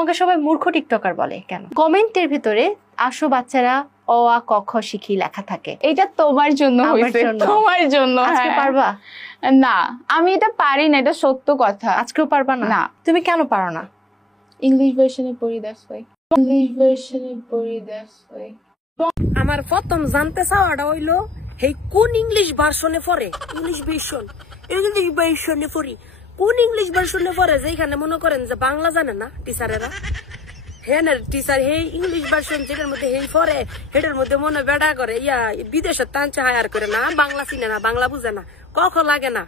তোমাকে সবাই মূর্খ টিকটকার বলে কেন? কমেন্টের ভিতরে আসো বাচ্চারা অ আ ক খ শিখি লেখা থাকে। এটা তোমার জন্য হইছে, তোমার জন্য। আজকে পারবা? না, আমি এটা পারি না, এটা সত্য কথা। আজকেও পারবা না? না। তুমি কেন পারো না? ইংলিশ ভার্সনে পড়ি, দ্যাটস ওয়াই। ইংলিশ ভার্সনে পড়ি, দ্যাটস ওয়াই। আমার প্রথম জানতে চাওয়াটা হইলো হেই কোন ইংলিশ ভার্সনে পড়ে? ইংলিশ ভার্সনে পড়ি। কোন ইংলিশ ভার্সনে পড়ে যেখানে মনে করেন যে বাংলা জানে না টিচারেরা? হ্যাঁ না টিচার হেই ইংলিশ ভার্সন যেটার মধ্যে হেই পড়ে সেটার মধ্যে মনে বেড়া করে বিদেশের টানচা হায়ার করে না, বাংলা চিনে না, বাংলা বুঝে না, কখন লাগে না।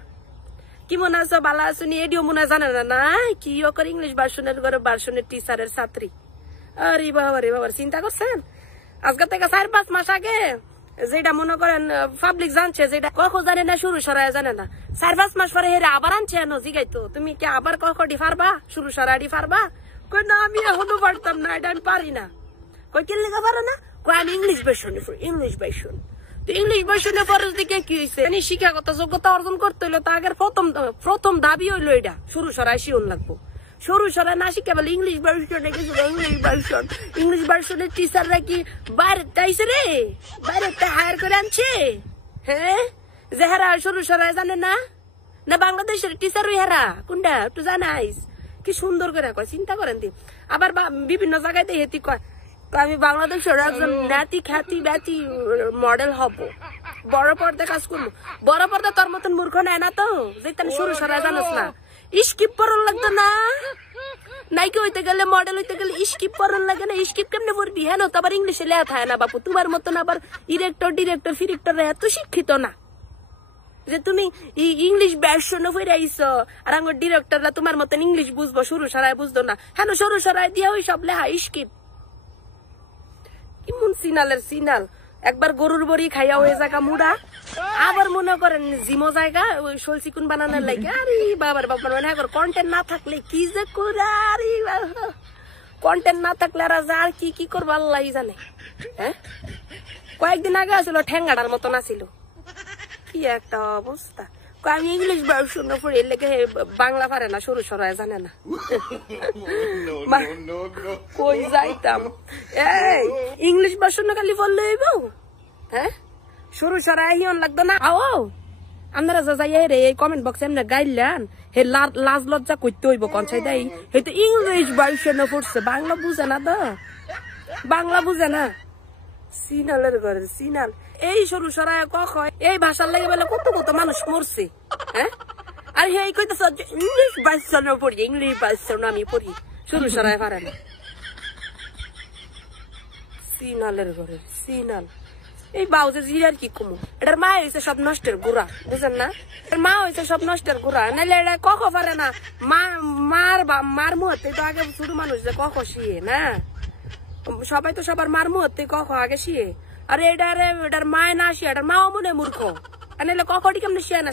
কি মনে আছে বালা শুনি এডিও মনে জানে না, না কি করে ইংলিশ ভার্সনের ঘরে ভার্সনের টিচারের ছাত্রী। আরে বাবা রে বাবা, চিন্তা করছেন? আজকে থেকে 4-5 মাস আগে যেটা মনে করেন পাবলিক জানছে, যেটা কখন জানে না শুরু সরাই জানে না, 4-5 মাস পরে হেরে আবার আনছে এনো জিগাইতো তুমি কি আবার কখডি পারবা, শুরু সরাইডি পারবা? কই না আমি এখনো পারতাম না, এটা আমি পারি না। কই কি লেখা পারো না? কই আমি ইংলিশ ভার্সনে পড়ি, ইংলিশ ভার্সন। তো ইংলিশ ভার্সনে পড়ার দিকে কি হয়েছে? মানে শিক্ষাগত যোগ্যতা অর্জন করতে হইলো, তা আগের প্রথম দাবি হইলো এটা শুরু সরাই শিওন লাগবো। সরু সরাই না শিখে বলে ইংলিশ ভার্সনে গেছিল, ইংলিশ ভার্সন। ইংলিশ ভার্সনের টিচাররা কি বাইরে চাইছে রে, বাইরে হায়ার করে আনছে? হ্যাঁ, যে হেরা সরু সরাই জানে না, না বাংলাদেশের টিচার হেরা কোনটা একটু জানাইস? কি সুন্দর করে কয়, চিন্তা করেন দি। আবার বিভিন্ন জায়গায় হেতি কয় আমি বাংলাদেশের একজন ন্যাতি খ্যাতি ব্যাতি মডেল হব, বড় পর্দা কাজ করবো। বড় পর্দা তোর মতন মূর্খ নেয় না তো, যে সরু সরাই জানাস না। স্কিপ পড়ন লাগতো না, নাইকে হইতে গেলে মডেল হইতে গেলে স্কিপ পড়ন লাগে না? স্কিপ কেমনে পড়বি? হ্যাঁ তো আবার ইংলিশে লেখা থাকে না বাপু, তোমার মতন আবার ডিরেক্টর ফিরেক্টর এত শিক্ষিত না যে তুমি ইংলিশ ভার্সনে পড়ে আইছো, আর আমার ডিরেক্টররা তোমার মতন ইংলিশ বুঝবো, সরু সরাই বুঝতো না। হ্যাঁ সরু সরাই দিয়া ওই সব লেখা স্কিপ। কেমন সিনালের সিনাল, একবার গরুর বড়ি খাইয়া হয়ে জায়গা মুড়া, আবার মনে করেন জিমো জায়গা ওই শোল চিকুন বানানোর লাগে। আরে বাবার বাবার মানে কন্টেন্ট না থাকলে কি যে করে, আরে কন্টেন্ট না থাকলে আর যার কি করবো আল্লাহ জানে। হ্যাঁ, কয়েকদিন আগে আসলো ঠেঙ্গাটার মতন আসিল, কি একটা অবস্থা। আমি ইংলিশ ভার্সনে পড়ি, লেগে বাংলা পারে না, সরু সরাই জানে না। কই যাইতাম এই ইংলিশ ভার্সনে খালি বললে হইব? হ্যাঁ, সরু সরাই হিয়ন লাগতো না? আও আপনারা যা যাই রে এই কমেন্ট বক্সে এমনি গাইলেন, হে লাজ লজ্জা করতে হইব কনসাই দেয়। হে তো ইংলিশ ভার্সনে পড়ছে, বাংলা বুঝে না তো, বাংলা বুঝে না। সিনালের ঘরে সিনাল, এই সরু সরাই কক এই ভাষার লাগে বলে কত কত মানুষ মরছে। হ্যাঁ, আর হে কইতেছ ইংলিশ ভার্সনে পড়ি, ইংলিশ ভার্সনে আমি পড়ি, সরু সরাই পারে না। সিনালের ঘরে সিনাল, এই বাউজে জিরার কি কমু, এটার মা হয়েছে সব নষ্টের গুড়া, বুঝেন না? এর মা হয়েছে সব নষ্টের গুড়া, নাইলে এটা কক পারে না। মার মুহূর্তে তো আগে ছোট মানুষ যে কক শিয়ে না, সবাই তো সবার মার মুহূর্তে কক আগে শিয়ে। আর এটার মায় না শিয়ে, এটার মাও মনে মূর্খ, নাইলে কখটি কেমনে শিয়ে না।